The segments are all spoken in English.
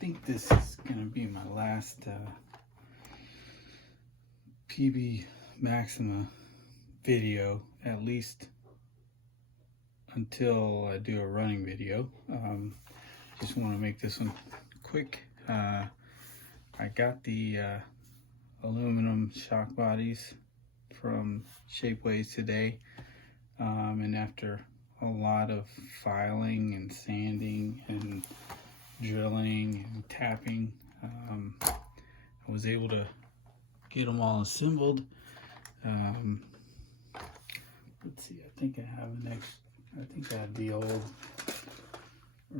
think this is going to be my last PB Maxima video, at least until I do a running video. Just want to make this one quick. I got the aluminum shock bodies from Shapeways today, and after a lot of filing and sanding and drilling and tapping, I was able to get them all assembled. Let's see, I think I have I have the old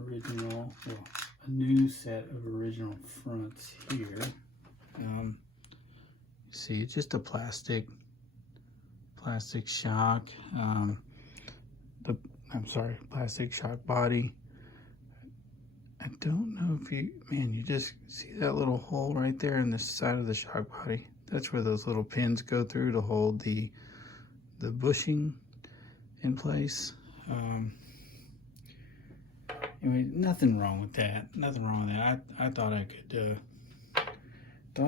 original, well, a new set of original fronts here. See, it's just a plastic shock. Plastic shock body. I don't know if you just see that little hole right there in the side of the shock body. That's where those little pins go through to hold the bushing in place. Anyway, nothing wrong with that. I thought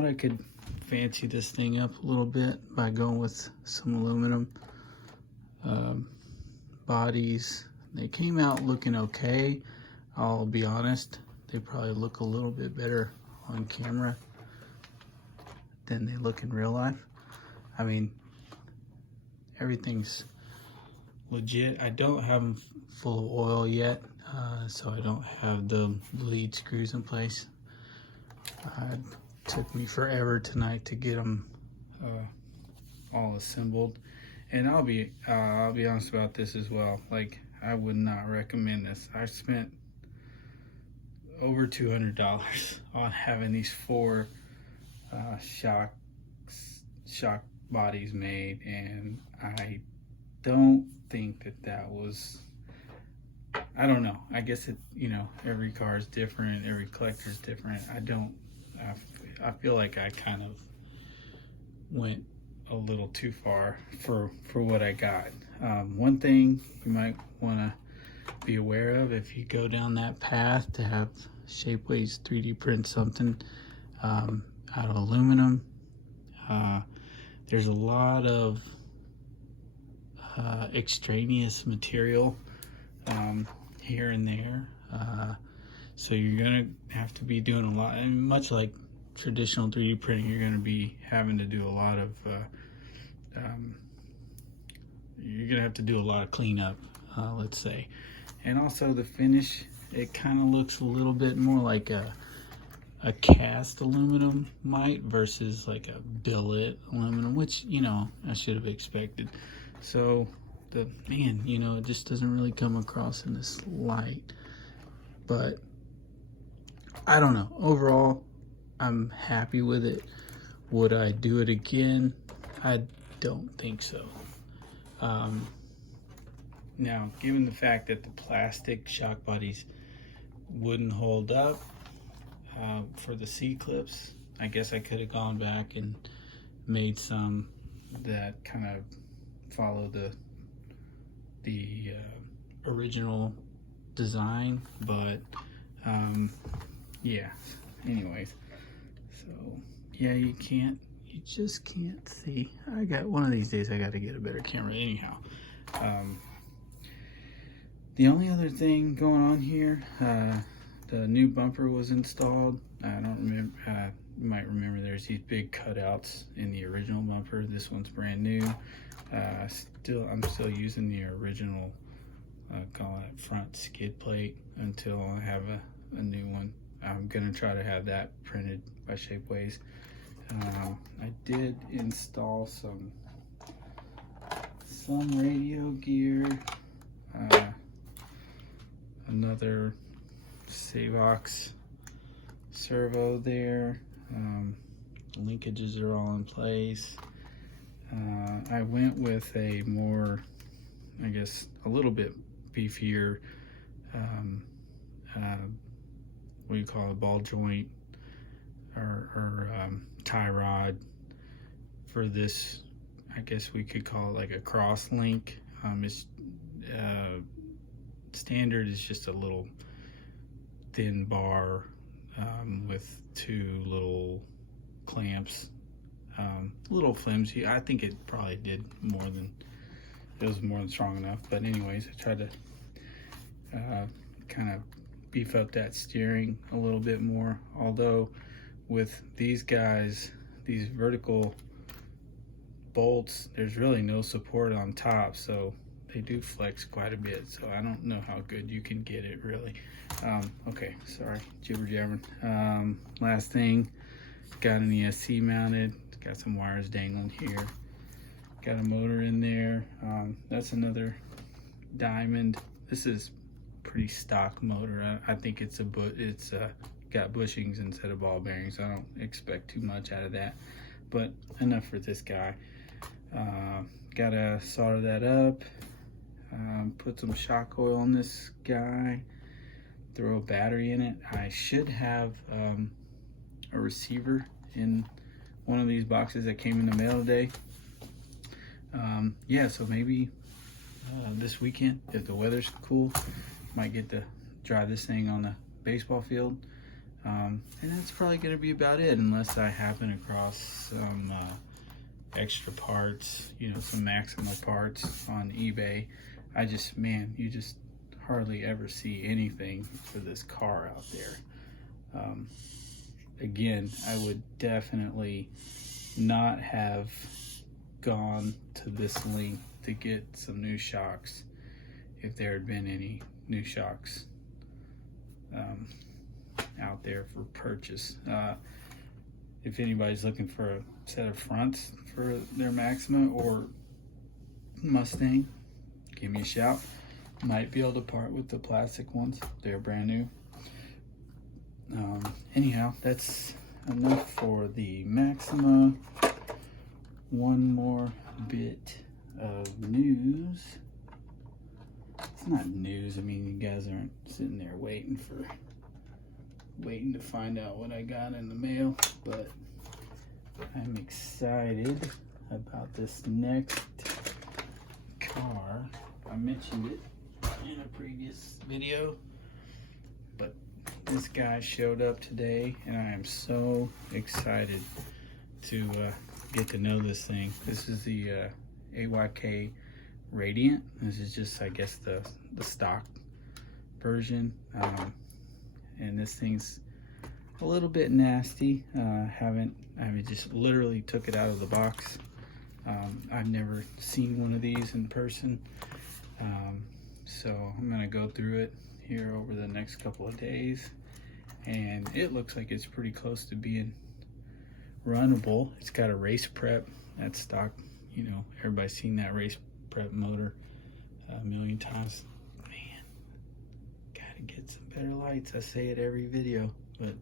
I could fancy this thing up a little bit by going with some aluminum bodies. They came out looking okay. I'll be honest, they probably look a little bit better on camera than they look in real life. I mean, everything's legit. I don't have them full of oil yet, so I don't have the lead screws in place. It took me forever tonight to get them all assembled. And I'll be honest about this as well. Like, I would not recommend this. I spent over $200 on having these 4 shock bodies made, and I don't think that was, I don't know. I guess it, every car is different, every collector is different. I feel like I kind of went a little too far for what I got. One thing you might want to be aware of, if you go down that path to have Shapeways 3D print something out of aluminum, there's a lot of extraneous material here and there, so you're gonna have to be doing a lot, and much like traditional 3D printing, you're going to be having to do a lot of you're going to have to do a lot of cleanup, let's say. And also the finish, it kind of looks a little bit more like a cast aluminum might versus like a billet aluminum, which I should have expected. So it just doesn't really come across in this light, but I don't know. Overall, I'm happy with it. Would I do it again? I don't think so. Now, given the fact that the plastic shock bodies wouldn't hold up for the C-clips, I guess I could have gone back and made some that kind of follow the original design, but yeah, anyways. So yeah, you just can't see. I got one of these days, I got to get a better camera anyhow. The only other thing going on here, the new bumper was installed. I don't remember, you might remember there's these big cutouts in the original bumper. This one's brand new. I'm still using the original call it front skid plate until I have a new one. I'm gonna try to have that printed by Shapeways. I did install some radio gear, another Savox servo there. Linkages are all in place. I went with a more, I guess, a little bit beefier, what do you call it, ball joint or tie rod for this. I guess we could call it like a cross link. It's standard is just a little thin bar with 2 little clamps, a little flimsy. I think it probably did more than, it was more than strong enough. But anyways, I tried to kind of beef up that steering a little bit more. Although with these guys, these vertical bolts, there's really no support on top, so they do flex quite a bit. So I don't know how good you can get it really. Okay, sorry, jibber jabbering. Last thing, got an ESC mounted, got some wires dangling here, got a motor in there. That's another diamond. This is pretty stock motor. I think it's got bushings instead of ball bearings. I don't expect too much out of that, but enough for this guy. Gotta solder that up, put some shock oil on this guy, throw a battery in it. I should have a receiver in one of these boxes that came in the mail today. Yeah, so maybe this weekend, if the weather's cool, might get to drive this thing on the baseball field. And that's probably gonna be about it, unless I happen across some extra parts, you know, some Maxima parts on eBay. Man, you just hardly ever see anything for this car out there. Again, I would definitely not have gone to this length to get some new shocks if there had been any new shocks out there for purchase. If anybody's looking for a set of fronts for their Maxima or Mustang, give me a shout. Might be able to part with the plastic ones. They're brand new. Anyhow, that's enough for the Maxima. One more bit of news. It's not news. I mean, you guys aren't sitting there waiting to find out what I got in the mail, but I'm excited about this next car. I mentioned it in a previous video, but this guy showed up today and I am so excited to get to know this thing. This is the AYK Radiant. This is just, I guess, the stock version. And this thing's a little bit nasty. I just literally took it out of the box. I've never seen one of these in person. So I'm gonna go through it here over the next couple of days, and it looks like it's pretty close to being runnable. It's got a race prep. That's stock, you know, everybody's seen that race prep motor a million times. Man, gotta get some better lights. I say it every video, but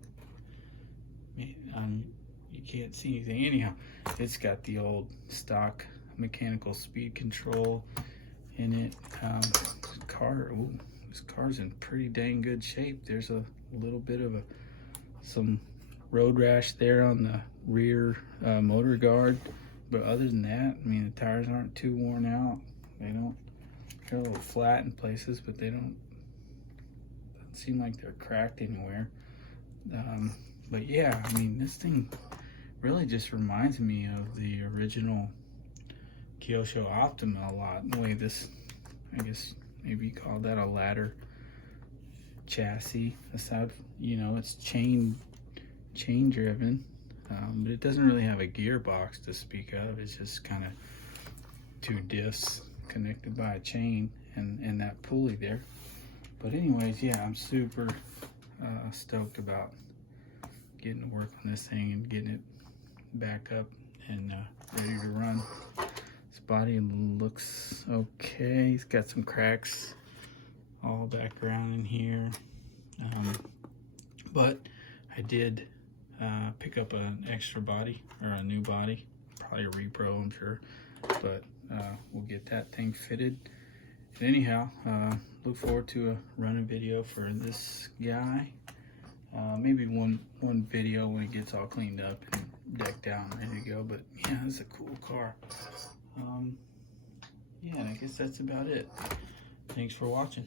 man, you can't see anything. Anyhow, it's got the old stock mechanical speed control in it. This car's in pretty dang good shape. There's a little bit of some road rash there on the rear motor guard, but other than that, I mean, the tires aren't too worn out. They're a little flat in places, but doesn't seem like they're cracked anywhere. But yeah, I mean, this thing really just reminds me of the original Kyosho Optima a lot. The way this, I guess maybe you call that a ladder chassis. Aside, you know, it's chain driven, but it doesn't really have a gearbox to speak of. It's just kind of 2 diffs connected by a chain and that pulley there. But anyways, yeah, I'm super stoked about getting to work on this thing and getting it back up and ready to run. This body looks okay. It's got some cracks all back around in here, but I did pick up an extra body, or a new body, probably a repro, I'm sure, but we'll get that thing fitted. And anyhow, look forward to a running video for this guy. Maybe one video when it gets all cleaned up and decked out and ready to go. But yeah, it's a cool car. Yeah, I guess that's about it. Thanks for watching.